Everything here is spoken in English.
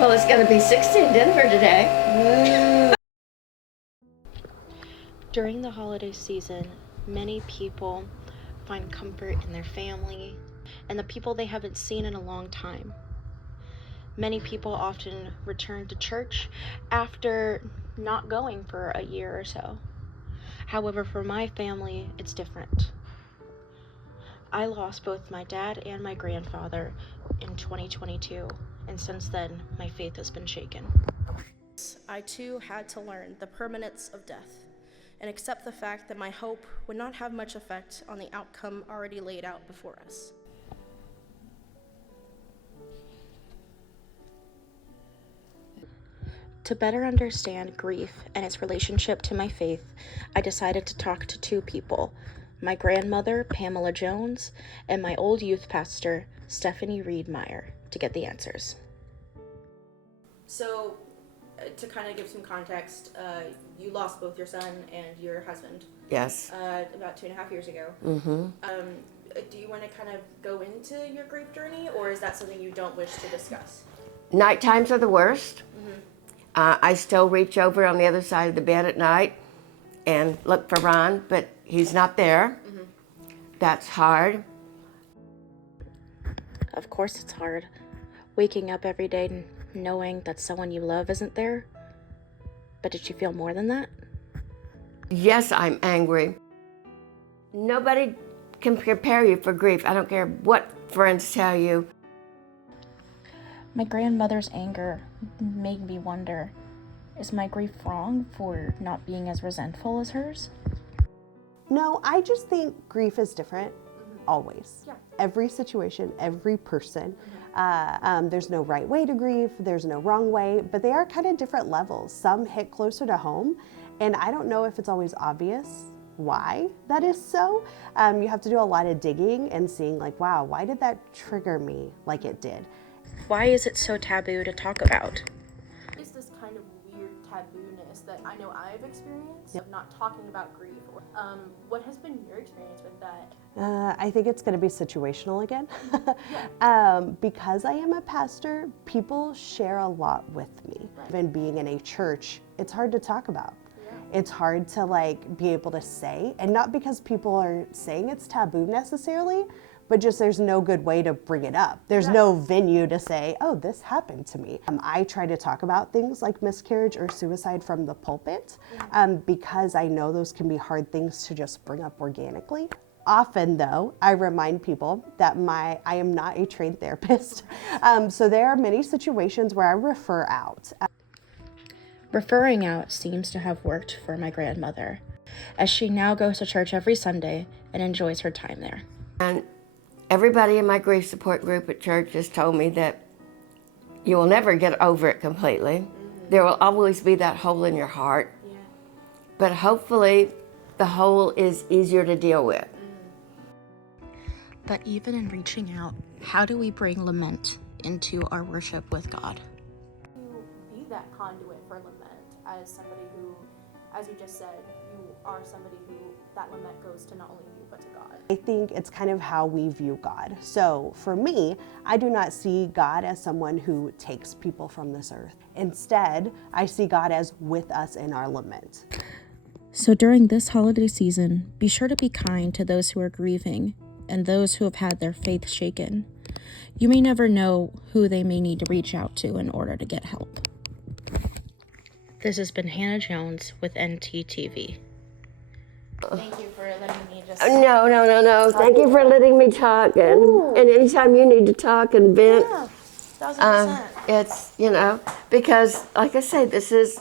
Well, it's going to be 60 in Denver today. During the holiday season, many people find comfort in their family and the people they haven't seen in a long time. Many people often return to church after not going for a year or so. However, for my family, it's different. I lost both my dad and my grandfather in 2022, and since then, my faith has been shaken. I too had to learn the permanence of death and accept the fact that my hope would not have much effect on the outcome already laid out before us. To better understand grief and its relationship to my faith, I decided to talk to two people, my grandmother, Pamela Jones, and my old youth pastor, Stephanie Reed Meyer, to get the answers. So, to kind of give some context, you lost both your son and your husband. Yes. About 2.5 years ago. Mm-hmm. Do you want to kind of go into your grief journey, or is that something you don't wish to discuss? Night times are the worst. Mm-hmm. I still reach over on the other side of the bed at night and look for Ron, but he's not there. Mm-hmm. That's hard. Of course it's hard, waking up every day knowing that someone you love isn't there. But did you feel more than that? Yes, I'm angry. Nobody can prepare you for grief. I don't care what friends tell you. My grandmother's anger made me wonder, is my grief wrong for not being as resentful as hers? No, I just think grief is different, always. Yeah. Every situation, every person. There's no right way to grieve, there's no wrong way, but they are kind of different levels. Some hit closer to home, and I don't know if it's always obvious why that is so. You have to do a lot of digging and seeing like, wow, why did that trigger me like it did? Why is it so taboo to talk about? Is this kind of weird tabooness that I know I've experienced of not talking about grief? What has been your experience with that? I think it's going to be situational again. Because I am a pastor, people share a lot with me. Right. Even being in a church, it's hard to talk about. Yeah. It's hard to like be able to say, and not because people are saying it's taboo necessarily, but just there's no good way to bring it up. There's no venue to say, oh, this happened to me. I try to talk about things like miscarriage or suicide from the pulpit because I know those can be hard things to just bring up organically. Often though, I remind people that I am not a trained therapist. So there are many situations where I refer out. Referring out seems to have worked for my grandmother, as she now goes to church every Sunday and enjoys her time there. And everybody in my grief support group at church has told me that you will never get over it completely. Mm-hmm. There will always be that hole in your heart. Yeah. But hopefully the hole is easier to deal with. But even in reaching out, how do we bring lament into our worship with God? To be that conduit for lament as somebody who, as you just said, you are somebody who that lament goes to not only you but to God. I think it's kind of how we view God. So for me, I do not see God as someone who takes people from this earth. Instead, I see God as with us in our lament. So during this holiday season, be sure to be kind to those who are grieving and those who have had their faith shaken. You may never know who they may need to reach out to in order to get help. This has been Hannah Jones with NTTV. Thank you for letting me just... No. Thank you for letting me talk. And anytime you need to talk and vent, Yeah, 1,000%. it's, because like I say, this is